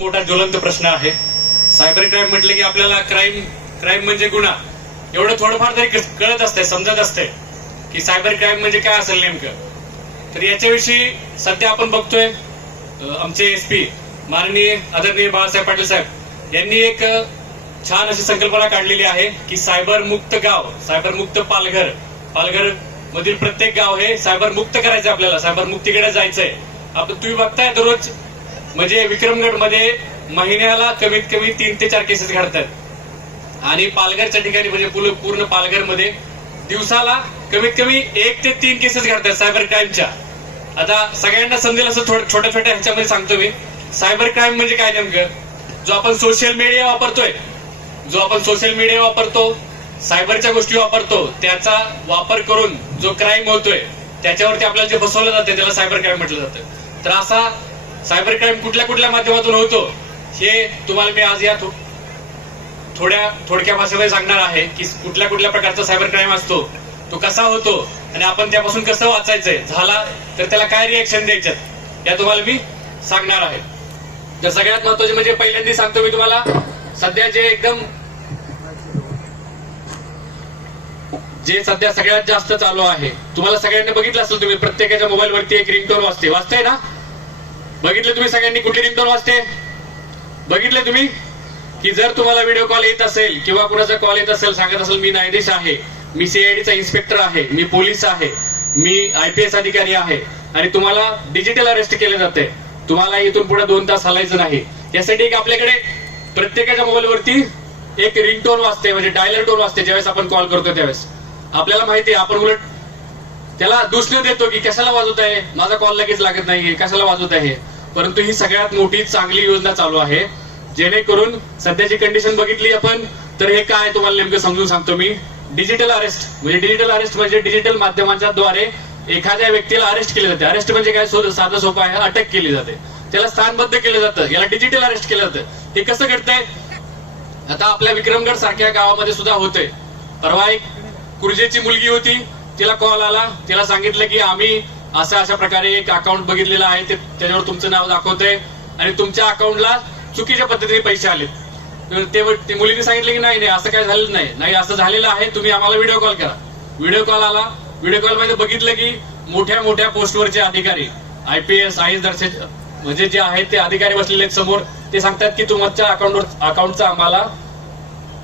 मोठा ज्वलंत प्रश्न आहे. सायबर क्राईम म्हटलं की आपल्याला क्राईम क्राईम म्हणजे गुन्हा. एवढं थोडंफार तरी कळत असते समजत असते की सायबर क्राईम म्हणजे काय असेल नेमकं. तर याच्याविषयी सध्या आपण बघतोय आमचे एस पी माननीय आदरणीय बाळासाहेब पाटील साहेब यांनी एक छान अशी संकल्पना काढलेली आहे की सायबर मुक्त गाव सायबर मुक्त पालघर. पालघर मधील प्रत्येक गाव हे सायबर मुक्त करायचं आपल्याला सायबर मुक्तीकडे जायचंय. आपण तुम्ही बघताय दररोज म्हणजे विक्रमगडमध्ये महिन्याला कमीत कमी तीन ते चार केसेस घडतात. आणि पालघरच्या ठिकाणी म्हणजे पूर्ण पालघरमध्ये दिवसाला कमीत कमी एक ते तीन केसेस घडतात सायबर क्राईमच्या आता सगळ्यांना समजेल असं थोडं छोट्या छोट्या ह्याच्यामध्ये सांगतो मी. सायबर क्राईम म्हणजे काय नेमकं? जो आपण सोशल मीडिया वापरतोय जो आपण सोशल मीडिया वापरतो सायबरच्या गोष्टी वापरतो त्याचा वापर करून जो क्राईम होतोय त्याच्यावरती आपल्याला जे बसवलं जाते त्याला सायबर क्राईम म्हटलं जातं. तर असा सायबर क्राईम कुठल्या कुठल्या माध्यमातून होतो हे तुम्हाला मी आज या थोड्या थोडक्या भाषेमध्ये सांगणार आहे की कुठल्या कुठल्या प्रकारचा सायबर क्राईम असतो तो कसा होतो आणि आपण त्यापासून कसं वाचायचंय झाला तर त्याला काय रिॲक्शन द्यायच्यात या तुम्हाला मी सांगणार आहे. तर सगळ्यात महत्त्वाचे म्हणजे पहिल्यांदा सांगतो मी तुम्हाला सध्या जे एकदम जे सध्या सगळ्यात जास्त चालू आहे तुम्हाला सगळ्यांनी बघितलं असेल तुम्ही प्रत्येकाच्या मोबाईल वरती एक रिंगटोन वाजते वाजते ना? बघितलं तुम्ही सगळ्यांनी कुठली रिंगटोन वाजते? बघितले तुम्ही? की जर तुम्हाला व्हिडिओ कॉल येत असेल किंवा कुणाचा कॉल येत असेल सांगत असेल मी न्यायाधीश आहे मी सीआयडीचा इन्स्पेक्टर आहे मी पोलीस आहे मी आयपीएस अधिकारी आहे आणि तुम्हाला डिजिटल अरेस्ट केले जाते तुम्हाला इथून पुढे दोन तास हलायचं नाही. यासाठी एक आपल्याकडे प्रत्येकाच्या मोबाईलवरती एक रिंगटोन वाजते म्हणजे डायलर टोन वाजते ज्यावेळेस आपण कॉल करतो त्यावेळेस. आपल्याला माहिती आहे आपण उलट त्याला दुसरं देतो की कशाला वाजवत आहे माझा कॉल लगेच लागत नाहीये कशाला वाजवत आहे परंतु ही सगळ्यात मोठी चांगली योजना चालू आहे. जेणेकरून सध्याची कंडिशन बघितली आपण तर हे काय तुम्हाला नेमकं समजून सांगतो मी. डिजिटल अरेस्ट म्हणजे डिजिटल अरेस्ट म्हणजे डिजिटल माध्यमांच्या द्वारे एखाद्या व्यक्तीला अरेस्ट केले जाते. अरेस्ट म्हणजे काय? साधं सोपं आहे. अटक केली जाते. त्याला स्थानबद्ध केलं जातं. याला डिजिटल अरेस्ट केलं जातं. हे कसं घडतंय? आता आपल्या विक्रमगड सारख्या गावामध्ये सुद्धा होते परवा एक कुर्जेची मुलगी होती. तिला कॉल आला. तिला सांगितलं की आम्ही असं अशा प्रकारे एक अकाउंट बघितलेलं आहे. ते त्याच्यावर तुमचं नाव दाखवतंय आणि तुमच्या अकाउंटला चुकीच्या पद्धतीने पैसे आले तर ते मुलीने सांगितलं की नाही नाही असं काय झालेलं नाही. नाही असं झालेलं आहे. तुम्ही आम्हाला व्हिडिओ कॉल करा. व्हिडिओ कॉल आला. व्हिडिओ कॉलमध्ये बघितलं की मोठ्या मोठ्या पोस्टवरचे अधिकारी आयपीएस आय एस दर्शे म्हणजे जे आहेत ते अधिकारी बसलेले आहेत समोर. ते सांगतात की तुमच्या अकाउंटवर अकाउंटचा आम्हाला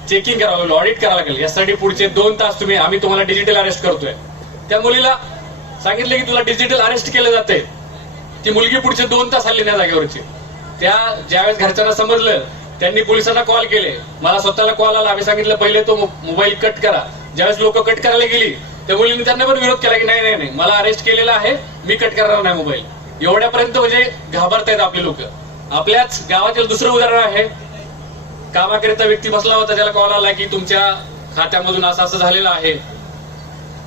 चेकिंग करावं लागेल ऑडिट करावं लागेल. यासाठी पुढचे दोन तास तुम्ही आम्ही तुम्हाला डिजिटल अरेस्ट करतोय. त्या मुलीला सांगितलं की तुला डिजिटल अरेस्ट केलं जाते ती मुलगी पुढचे दोन तास हल्ली त्या जागेवरची. त्या ज्यावेळेस घरच्यांना समजलं त्यांनी पोलिसांना कॉल केले. मला स्वतःला कॉल आला. आम्ही सांगितलं पहिले तो मोबाईल कट करा. ज्यावेळेस लोक कट करायला गेली त्या मुलींनी त्यांना पण विरोध केला की नाही नाही नाही. मला अरेस्ट केलेला आहे. मी कट करणार नाही मोबाईल एवढ्यापर्यंत म्हणजे घाबरतायत आपले लोक. आपल्याच गावातील दुसरं उदाहरण आहे. कामाकरिता व्यक्ती बसला होता त्याला कॉल आला की तुमच्या खात्यामधून असं असं झालेलं आहे.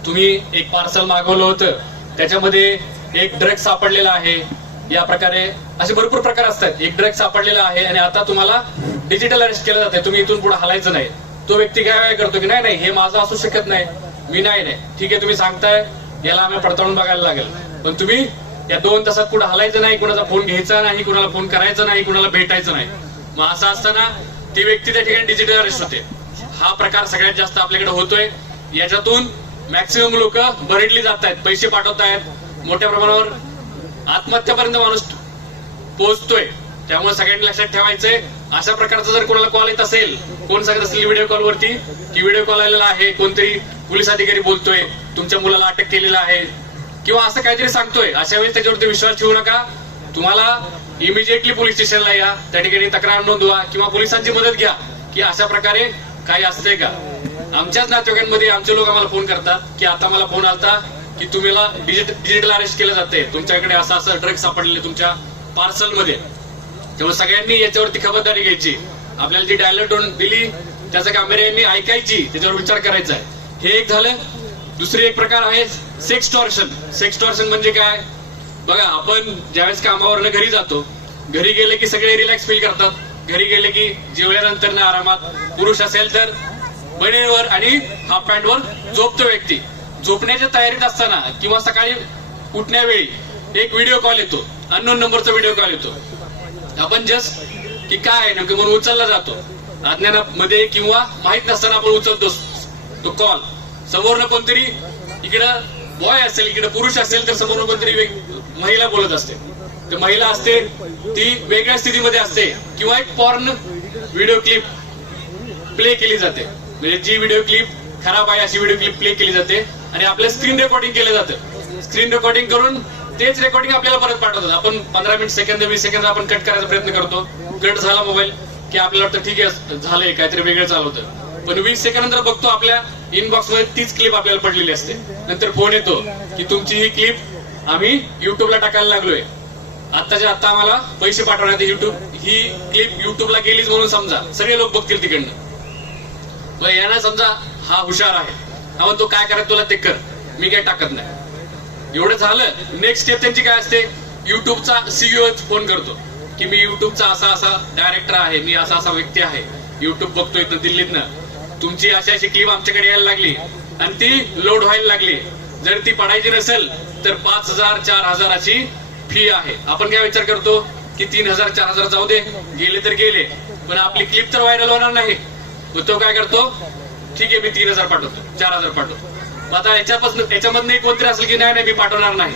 तुम्ही एक पार्सल मागवलं होतं. त्याच्यामध्ये एक ड्रग सापडलेला आहे. या प्रकारे असे भरपूर प्रकार असतात. एक ड्रग सापडलेला आहे आणि आता तुम्हाला डिजिटल अरेस्ट केलं जाते तुम्ही इथून पुढे हलायचं नाही. तो व्यक्ती काय काय करतो की नाही नाही हे माझं असू शकत नाही. मी नाही नाही. ठीक आहे तुम्ही सांगताय. याला आम्ही पडताळून बघायला लागेल. पण तुम्ही या दोन तासात कुठं हलायचं नाही. कुणाचा फोन घ्यायचा नाही. कुणाला फोन करायचा नाही. कुणाला भेटायचं नाही. मग असं असताना ती व्यक्ती त्या ठिकाणी डिजिटल अरेस्ट होते. हा प्रकार सगळ्यात जास्त आपल्याकडे होतोय. याच्यातून मॅक्सिमम लोक बरेडली जात आहेत पैसे पाठवत आहेत मोठ्या प्रमाणावर आत्महत्यापर्यंत माणूस पोहोचतोय. त्यामुळे सगळ्यांनी लक्षात ठेवायचंय अशा प्रकारचा जर कोणाला कॉल येत असेल कोण सांगत असेल व्हिडिओ कॉलवरती की व्हिडिओ कॉल आलेला आहे कोणतरी पोलीस अधिकारी बोलतोय तुमच्या मुलाला अटक केलेला आहे किंवा असं काहीतरी सांगतोय अशा वेळेस त्याच्यावरती विश्वास ठेवू नका. तुम्हाला इमिजिएटली पोलीस स्टेशनला या त्या ठिकाणी तक्रार नोंदवा किंवा पोलिसांची मदत घ्या की अशा प्रकारे काही असतंय का? आमच्याच नातेवाईकांमध्ये आमचे लोक आम्हाला फोन करतात की आता मला फोन आलता की तुम्हाला डिजिटल डिजिटल अरेस्ट केलं जाते तुमच्याकडे असं असं ड्रग सापडलेले तुमच्या पार्सलमध्ये. त्यामुळे सगळ्यांनी याच्यावरती खबरदारी घ्यायची. आपल्याला जी डायलर टोन दिली त्याचा कॅमेऱ्यांनी ऐकायची त्याच्यावर विचार करायचा आहे. हे एक झालं. दुसरी एक प्रकार आहे सेक्स टॉर्शन सेक्स टॉर्शन म्हणजे काय? बघा आपण ज्यावेळेस कामावरनं घरी जातो घरी गेले की सगळे रिलॅक्स फील करतात. घरी गेले की जेवल्यानंतर ना आरामात पुरुष असेल तर बनेवर आणि हाफ पॅन्टवर झोपतो व्यक्ती. झोपण्याच्या तयारीत असताना किंवा सकाळी उठण्यावेळी एक व्हिडिओ कॉल येतो. अननोन नंबरचा व्हिडिओ कॉल येतो. आपण जस्ट की काय आहे म्हणून उचलला जातो. अज्ञानामध्ये किंवा माहीत नसताना आपण उचलतो तो कॉल समोरनं कोणतरी इकडं बॉय असेल इकडे पुरुष असेल तर समोर कोणतरी महिला बोलत असते. तर महिला असते ती वेगळ्या स्थितीमध्ये असते. किंवा एक पॉर्न व्हिडिओ क्लिप प्ले केली जाते. म्हणजे जी व्हिडिओ क्लिप खराब आहे अशी व्हिडिओ क्लिप प्ले केली जाते. आणि आपल्या स्क्रीन रेकॉर्डिंग केलं जातं. स्क्रीन रेकॉर्डिंग करून तेच रेकॉर्डिंग आपल्याला परत पाठवतात. आपण पंधरा मिनिट सेकंद वीस सेकंद आपण कट करायचा प्रयत्न करतो. कट झाला मोबाईल की आपल्याला वाटतं ठीक आहे झालंय काहीतरी वेगळं चालवतं पण वीस सेकंद नंतर बघतो आपल्या इनबॉक्समध्ये तीच क्लिप आपल्याला पडलेली असते. नंतर फोन येतो की तुमची ही क्लिप आम्ही युट्यूबला टाकायला लागलोय. आत्ताच्या आता आम्हाला पैसे पाठवण्यात युट्यूब ही क्लिप युट्यूबला गेलीच म्हणून समजा. सगळे लोक बघतील तिकडनं. मग यांना समजा हा हुशार आहे. हा तो काय करायचं तुला ते कर. मी काय टाकत नाही. एवढं झालं नेक्स्ट स्टेप त्यांची काय असते? युट्यूबचा सीईओ फोन करतो. की मी युट्यूबचा असा असा डायरेक्टर आहे मी असा असा व्यक्ती आहे. युट्यूब बघतोय इथं दिल्लीतनं. तुमची अशी अशी क्लिप आमच्याकडे यायला लागली. आणि ती लोड व्हायला लागली. जर ती पडायची नसेल तर पाच हजार चार हजाराची फी आहे. आपण काय विचार करतो? की तीन हजार चार हजार जाऊ दे. गेले तर गेले. पण आपली क्लिप तर व्हायरल होणार नाही. मग तो काय करतो? ठीक आहे मी तीन हजार पाठवतो चार हजार पाठवतो. आता याच्यापासून याच्यामधनं एक कोणतरी असेल की नाही नाही मी पाठवणार नाही.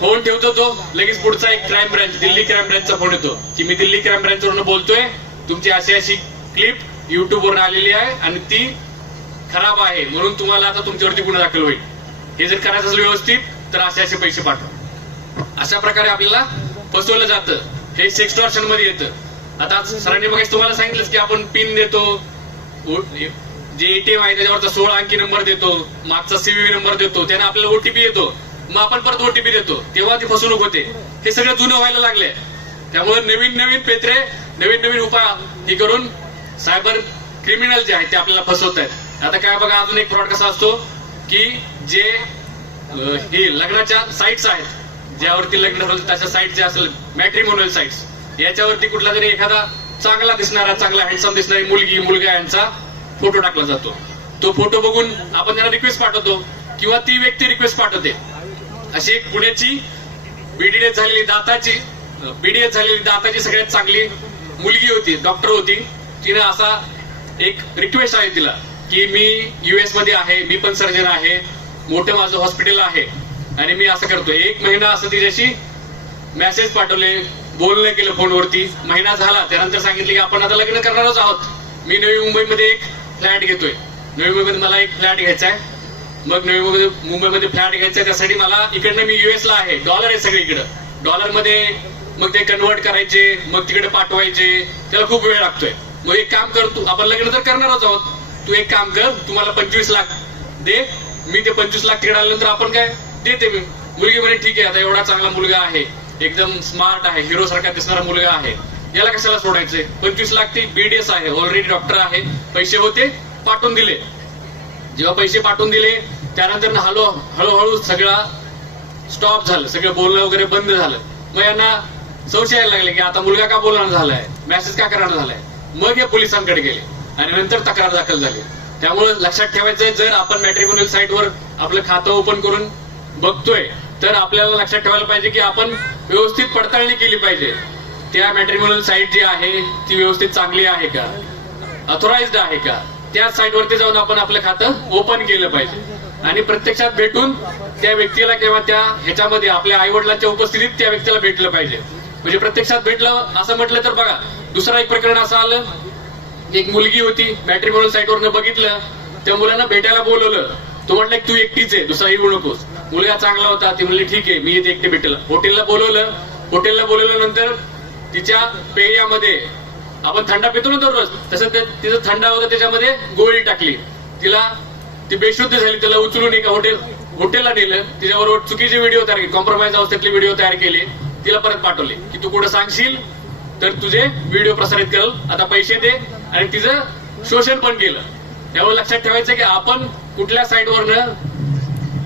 फोन ठेवतो तो लगेच पुढचा एक क्राईम ब्रँच दिल्ली क्राईम ब्रांचचा फोन येतो. की मी दिल्ली क्राईम ब्रँच वरून बोलतोय तुमची अशी अशी क्लिप युट्यूब वरून आलेली आहे आणि ती खराब आहे. म्हणून तुम्हाला आता तुमच्यावरती गुन्हा दाखल होईल. हे जर करायचं असेल व्यवस्थित तर असे असे पैसे पाठवा. अशा प्रकारे आपल्याला फसवलं जातं. हे सेक्स्टॉर्शनमध्ये येतं. आता सरांनी मग तुम्हाला सांगितलं की आपण पिन देतो म्हणजे जे एटीएम आहे त्याच्यावरचा सोळा अंकी नंबर देतो मागचा सीव्ही नंबर देतो त्याने आपल्याला ओटीपी येतो. मग आपण परत ओटीपी देतो. तेव्हा ती फसवणूक होते. हे सगळं जुनं व्हायला लागले त्यामुळे नवीन नवीन पेत्रे नवीन नवीन उपाय हे करून सायबर क्रिमिनल जे आहेत ते आपल्याला फसवत आहेत आता काय बघा अजून एक फ्रॉड कसा असतो की जे हे लग्नाच्या साईट्स आहेत ज्यावरती लग्न होईल तशा साईट ज्या असेल मॅट्रिमोनियल साईट्स याच्यावरती कुठला तरी एखादा चांगला दिसणारा चांगला हँडसम दिसणारी मुलगी मुलगा यांचा फोटो टाकला जातो. तो फोटो बघून आपण त्यांना रिक्वेस्ट पाठवतो किंवा ती व्यक्ती रिक्वेस्ट पाठवते. अशी एक पुण्याची बीडीएस झालेली दाताची बीडीएस झालेली दाताची सगळ्यात चांगली मुलगी होती डॉक्टर होती. तिने असा एक रिक्वेस्ट आहे तिला की मी युएसमध्ये आहे मी पण सर्जन आहे मोठं माझं हॉस्पिटल आहे. आणि मी असं करतो एक महिना असं तिच्याशी मेसेज पाठवले बोलणं केलं फोनवरती. महिना झाला त्यानंतर सांगितले की आपण आता लग्न करणारच आहोत. मी नवी मुंबईमध्ये एक फ्लॅट घेतोय. नवी मुंबईमध्ये मला एक फ्लॅट घ्यायचा आहे. मग नवी मुंबई मुंबईमध्ये फ्लॅट घ्यायचा आहे त्यासाठी मला इकडनं मी युएस ला आहे. डॉलर आहे सगळे इकडं डॉलरमध्ये मग ते कन्वर्ट करायचे मग तिकडे पाठवायचे. त्याला खूप वेळ लागतोय. मग एक काम कर तू आपण लग्न तर करणारच आहोत. तू एक काम कर तुम्हाला पंचवीस लाख दे. मी ते पंचवीस लाख तिकडे आल्यानंतर आपण काय देते मी. मुलगी म्हणे ठीक आहे आता एवढा चांगला मुलगा आहे. एकदम स्मार्ट आहे हिरो सारखा दिसणारा मुलगा आहे. याला कशाला सोडायचंय? पंचवीस लाख ती बीडीएस आहे ऑलरेडी डॉक्टर आहे. पैसे होते पाठवून दिले. जेव्हा पैसे पाठवून दिले त्यानंतर ना हळू हळूहळू सगळा स्टॉप झालं. सगळं बोलणं वगैरे बंद झालं. मग यांना संशय यायला लागले की आता मुलगा का बोलणार झालाय? मेसेज का करणार झालाय? मग हे पोलिसांकडे गेले. आणि नंतर तक्रार दाखल झाली. त्यामुळे लक्षात ठेवायचंय जर आपण मॅट्रिमोनियल साईटवर आपलं खातं ओपन करून बघतोय तर आपल्याला लक्षात ठेवायला पाहिजे की आपण व्यवस्थित पडताळणी केली पाहिजे. त्या मॅट्रिमोनियल साईट जी आहे ती व्यवस्थित चांगली आहे का? ऑथोराईज्ड आहे का? त्या साईट वरती जाऊन आपण आपलं खातं ओपन केलं पाहिजे. आणि प्रत्यक्षात भेटून त्या व्यक्तीला किंवा त्या ह्याच्यामध्ये आपल्या आई वडिलांच्या उपस्थितीत त्या व्यक्तीला भेटलं पाहिजे. म्हणजे प्रत्यक्षात भेटलं असं म्हटलं तर बघा दुसरा एक प्रकरण असं आलं. एक मुलगी होती मॅट्रिमोनियल साईट वरनं बघितलं. त्या मुलांना भेटायला बोलवलं. तो म्हटलं तू एकटीच आहे दुसरा येऊ नकोस. मुलगा चांगला होता ती म्हणली ठीक आहे मी येते एकटे भेटेल. हॉटेलला बोलवलं. हॉटेलला बोलवल्यानंतर तिच्या पेयामध्ये आपण थंडा पितो ना दररोज तसं तिचं थंडा होता त्याच्यामध्ये गोळी टाकली. तिला ती बेशुद्ध झाली तिला उचलून एका हॉटेल हॉटेलला नेलं. तिच्याबरोबर चुकीचे व्हिडिओ तयार केले कॉम्प्रोमाइज अवस्थेतले व्हिडिओ तयार केले. तिला परत पाठवले की तू कुठं सांगशील तर तुझे व्हिडिओ प्रसारित करल आता पैसे दे. आणि तिचं शोषण पण केलं. त्यामुळे लक्षात ठेवायचं की आपण कुठल्या साईटवरनं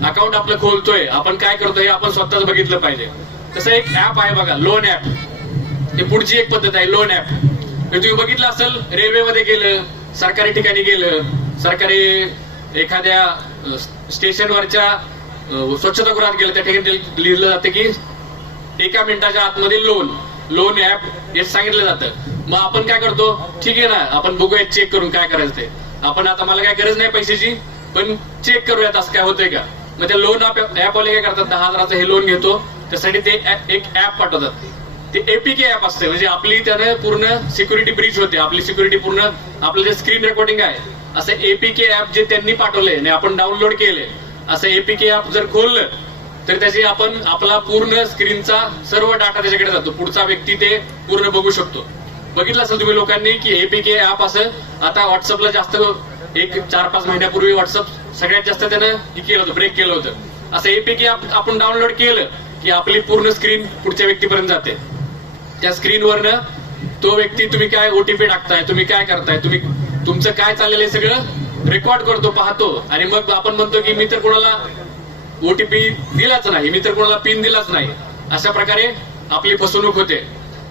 अकाउंट आपलं खोलतोय. आपण काय करतोय हे आपण स्वतःच बघितलं पाहिजे. तसं एक ऍप आहे बघा लोन ऍप हे पुढची एक पद्धत आहे लोन ऍप म्हणजे तुम्ही बघितलं असेल रेल्वेमध्ये गेलं सरकारी ठिकाणी गेलं सरकारी एखाद्या स्टेशनवरच्या स्वच्छतागृहात गेलं त्या ठिकाणी लिहिलं जातं की एका मिनिटाच्या आतमध्ये लोन लोन ऍप हे सांगितलं जातं. मग आपण काय करतो? ठीक आहे ना आपण बघूया चेक करून काय करायचं ते. आपण आता मला काय गरज नाही पैशाची पण चेक करूयात असं काय होतंय का? मग त्या लोन ऍप वाले काय करतात? दहा हजाराचं हे लोन घेतो. त्यासाठी ते एक ऍप पाठवतात. ते एपीके ऍप असते. म्हणजे आपली त्याने पूर्ण सिक्युरिटी ब्रीच होते. आपली सिक्युरिटी पूर्ण आपलं जे स्क्रीन रेकॉर्डिंग आहे असं एपीके ऍप जे त्यांनी पाठवलंय आणि आपण डाउनलोड केले असं एपीके ऍप जर खोललं तर त्याची आपण आपला पूर्ण स्क्रीनचा सर्व डाटा त्याच्याकडे जातो. पुढचा व्यक्ती ते पूर्ण बघू शकतो. बघितलं असेल तुम्ही लोकांनी की एपीके ऍप असं आता व्हॉट्सअपला जास्त एक चार पाच महिन्यापूर्वी व्हॉट्सअप सगळ्यात जास्त त्यानं हे केलं होतं ब्रेक केलं होतं. असं एपीके आपण डाउनलोड केलं की आपली पूर्ण स्क्रीन पुढच्या व्यक्तीपर्यंत जाते. त्या स्क्रीनवरनं तो व्यक्ती तुम्ही काय ओटीपी टाकताय तुम्ही काय करताय तुम्ही तुमचं काय चाललेलं आहे सगळं रेकॉर्ड करतो पाहतो. आणि मग आपण म्हणतो की मी तर कोणाला ओटीपी दिलाच नाही मी तर कोणाला पिन दिलाच नाही. अशा प्रकारे आपली फसवणूक होते.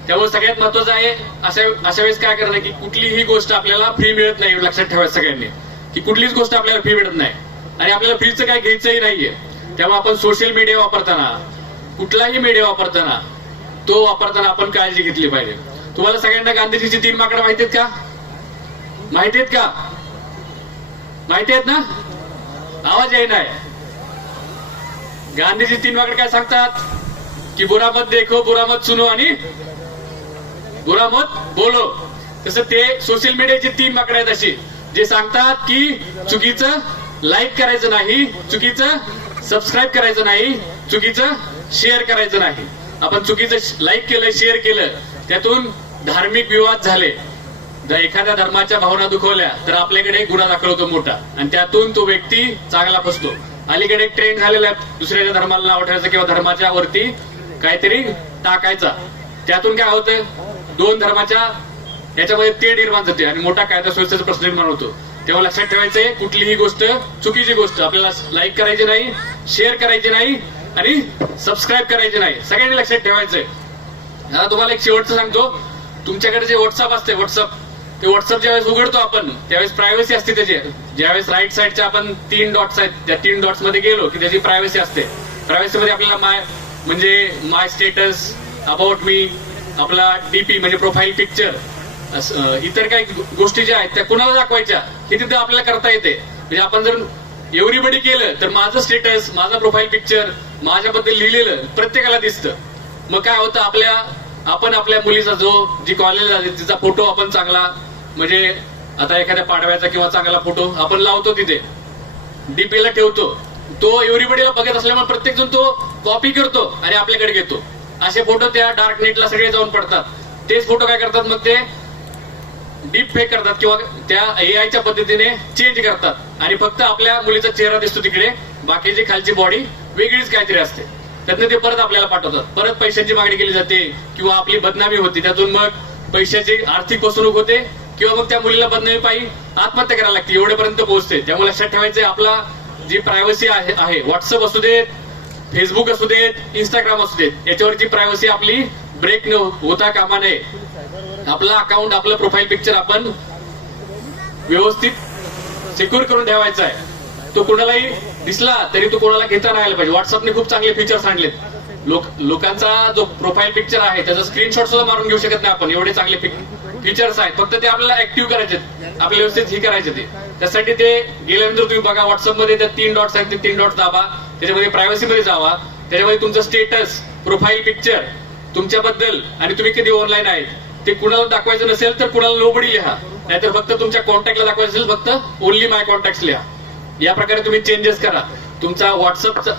त्यामुळे सगळ्यात महत्वाचं आहे अशा अशा वेळेस काय करणं की कुठलीही गोष्ट आपल्याला फ्री मिळत नाही लक्षात ठेवायचं सगळ्यांनी. की कुठलीच गोष्ट आपल्याला फ्री मिळत नाही. आणि आपल्याला फ्रीचं काय घ्यायचंही नाहीये. त्यामुळे आपण सोशल मीडिया वापरताना कुठलाही मीडिया वापरताना तो वापरताना आपण काळजी घेतली पाहिजे. तुम्हाला सगळ्यांना गांधीजीची तीन माकडं माहिती आहेत का? माहिती आहेत का? माहिती आहेत ना? आवाज येई नाही गांधीजी तीन माकडे काय सांगतात? की बुरा मत देखो बुरा मत सुनो आणि बुरा मत बोलो. तसं ते सोशल मीडियाची तीन माकडे आहेत अशी. जे सांगतात की चुकीचं लाईक करायचं नाही चुकीचं सबस्क्राईब करायचं नाही चुकीचं शेअर करायचं नाही. आपण चुकीचं लाईक केलं शेअर केलं त्यातून धार्मिक विवाद झाले. जर एखाद्या धर्माच्या भावना दुखवल्या तर आपल्याकडे गुन्हा दाखल होतो मोठा. आणि त्यातून तो व्यक्ती चांगला फसतो. अलीकडे एक ट्रेंड झालेला आहे दुसऱ्याच्या धर्माला नाव ठेवायचं किंवा धर्माच्या वरती काहीतरी टाकायचा. त्यातून काय होतं? दोन धर्माच्या याच्यामध्ये ते निर्माण होते आणि मोठा कायदा सुव्यवस्थेचा प्रश्न निर्माण होतो. तेव्हा लक्षात ठेवायचंय कुठलीही गोष्ट चुकीची गोष्ट. आपल्याला लाईक करायची नाही शेअर करायची नाही आणि सबस्क्राईब करायची नाही. सगळ्यांनी लक्षात ठेवायचंय. आता तुम्हाला एक शेवटचं सांगतो. तुमच्याकडे जे व्हॉट्सअप असते व्हॉट्सअप ते व्हॉट्सअप ज्यावेळेस उघडतो आपण त्यावेळेस प्रायव्हसी असते त्याची. ज्यावेळेस राईट साईडच्या आपण तीन डॉट्स आहेत त्या तीन डॉट्समध्ये गेलो की त्याची प्रायव्हसी असते. प्रायव्हसी मध्ये आपल्याला माय म्हणजे माय स्टेटस अबाउट मी आपला डीपी म्हणजे प्रोफाईल पिक्चर इतर काही गोष्टी ज्या आहेत त्या कुणाला दाखवायच्या हे तिथे आपल्याला करता येते. म्हणजे आपण जर एव्हरीबडी केलं तर माझं स्टेटस माझा प्रोफाईल पिक्चर माझ्याबद्दल लिहिलेलं प्रत्येकाला दिसतं. मग काय होतं आपल्या आपण आपल्या मुलीचा जो जी कॉलेजला जाते तिचा फोटो आपण चांगला म्हणजे आता एखाद्या पाडव्याचा किंवा चांगला फोटो आपण लावतो तिथे. डीपीला ठेवतो. तो एव्हरीबडीला बघत असल्यामुळे प्रत्येक जण तो कॉपी करतो आणि आपल्याकडे घेतो. असे फोटो त्या डार्क नेटला सगळे जाऊन पडतात. तेच फोटो काय करतात मग ते डीप फेक करतात किंवा त्या एआयच्या पद्धतीने चेंज करतात. आणि फक्त आपल्या मुलीचा चेहरा दिसतो तिकडे. बाकीची खालची बॉडी वेगळीच काहीतरी असते. त्यातनं ते परत आपल्याला पाठवतात. परत पैशांची मागणी केली जाते किंवा आपली बदनामी होती. त्यातून मग पैशाची आर्थिक फसवणूक होते किंवा मग त्या मुलीला बदनामी पायी आत्महत्या करायला लागते. एवढेपर्यंत पोहोचते. त्यामुळे लक्षात ठेवायचं आपला जी प्रायव्हसी आहे आहे व्हॉट्सअप असू देत फेसबुक असू देत इंस्टाग्राम असू देत याच्यावरची प्रायव्हसी आपली ब्रेक न होता कामा नये. आपलं अकाउंट आपलं प्रोफाईल पिक्चर आपण व्यवस्थित सिक्युअर करून ठेवायचा आहे. तो कोणालाही दिसला तरी तो कोणाला घेता नाही आला पाहिजे. व्हॉट्सअपने खूप चांगले फीचर्स आणलेत. लोक लोकांचा जो प्रोफाईल पिक्चर आहे त्याचा स्क्रीनशॉट सुद्धा मारून घेऊ शकत नाही आपण. एवढे चांगले फीचर्स आहेत. फक्त ते आपल्याला ऍक्टिव्ह करायचे आपल्या व्यवस्थित हे करायचे ते. त्यासाठी ते गेल्यानंतर तुम्ही बघा व्हॉट्सअपमध्ये त्या तीन डॉट्स आहेत ते तीन डॉट दाबा. त्याच्यामध्ये प्रायव्हसीमध्ये जावा. त्याच्यामध्ये तुमचं स्टेटस प्रोफाईल पिक्चर तुमच्याबद्दल आणि तुम्ही कधी ऑनलाईन आहेत. ते कुणाला दाखवायचं नसेल तर कुणाला लोबडी लिहा. नाहीतर फक्त तुमच्या कॉन्टॅक्टला दाखवायचं असेल फक्त ओनली माय कॉन्टॅक्ट लिहा. या प्रकारे तुम्ही चेंजेस करा. तुमचा व्हॉट्सअपचा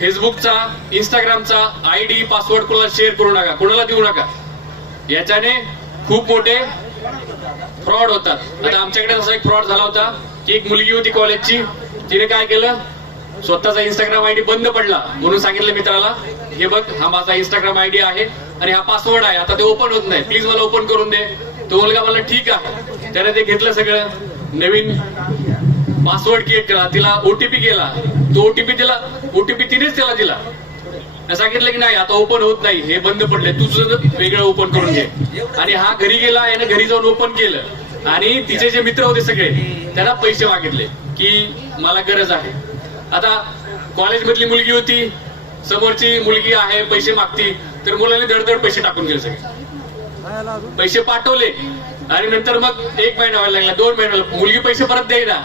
फेसबुकचा इंस्टाग्रामचा आय डी पासवर्ड कुणाला शेअर करू नका. कुणाला देऊ नका. याच्याने खूप मोठे फ्रॉड होतात. आता आमच्याकडे असा एक फ्रॉड झाला होता की एक मुलगी होती कॉलेजची तिने काय केलं? स्वतःचा इंस्टाग्राम आयडी बंद पडला. म्हणून सांगितलं मित्राला हे बघ हा माझा इंस्टाग्राम आयडी आहे. आणि हा पासवर्ड आहे. आता ते ओपन होत नाही. प्लीज मला ओपन करून दे. तो मुलगा मला ठीक आहे. त्याने ते घेतलं सगळं. नवीन पासवर्ड क्रिएट केला. तिला ओटीपी केला. तो ओटीपी दिला ओटीपी तिनेच त्याला दिला. सांगितलं की नाही आता ओपन होत नाही. हे बंद पडले तू वेगळं ओपन करून घे. आणि हा घरी गेला यानं घरी जाऊन ओपन केलं. आणि तिचे जे मित्र होते सगळे त्यांना पैसे मागितले की मला गरज आहे. आता कॉलेज मधली मुलगी होती. समोरची मुलगी आहे पैसे मागती. तर मुलांनी धडधड पैसे टाकून गेले सगळे. पैसे पाठवले. आणि नंतर मग एक महिना व्हायला लागला दोन महिना मुलगी पैसे परत देईना.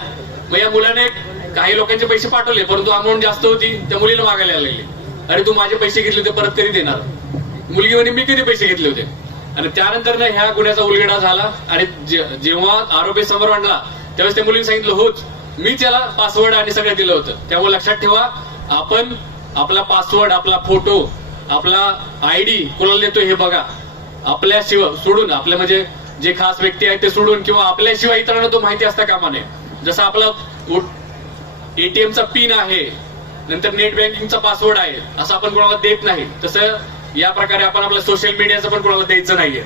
मग या मुलाने काही लोकांचे पैसे पाठवले परंतु अमाऊंट जास्त होती त्या मुलीला मागायला लागलेली अरे तू माझे पैसे घेतले होते परत कधी देणार. मुलगी म्हणे मी कधी पैसे घेतले होते? आणि त्यानंतर ना ह्या गुन्ह्याचा उलगडा झाला. आणि जेव्हा आरोपी समोर आणला त्यावेळेस त्या मुलीने सांगितलं होच मी त्याला पासवर्ड आणि सगळं दिलं होतं. त्यामुळे लक्षात ठेवा आपण आपला पासवर्ड आपला फोटो आपला आयडी कोणाला देतोय हे बघा. आपल्याशिवाय सोडून आपल्या म्हणजे जे खास व्यक्ती आहेत ते सोडून किंवा आपल्याशिवाय इतरांना तो माहिती असता कामा नये जसं आपला एटीएमचा पिन आहे नंतर नेट बँकिंगचा पासवर्ड आहे असं आपण कोणाला देत नाही. तसं या प्रकारे आपण आपल्या सोशल मीडियाचं पण कोणाला द्यायचं नाहीये.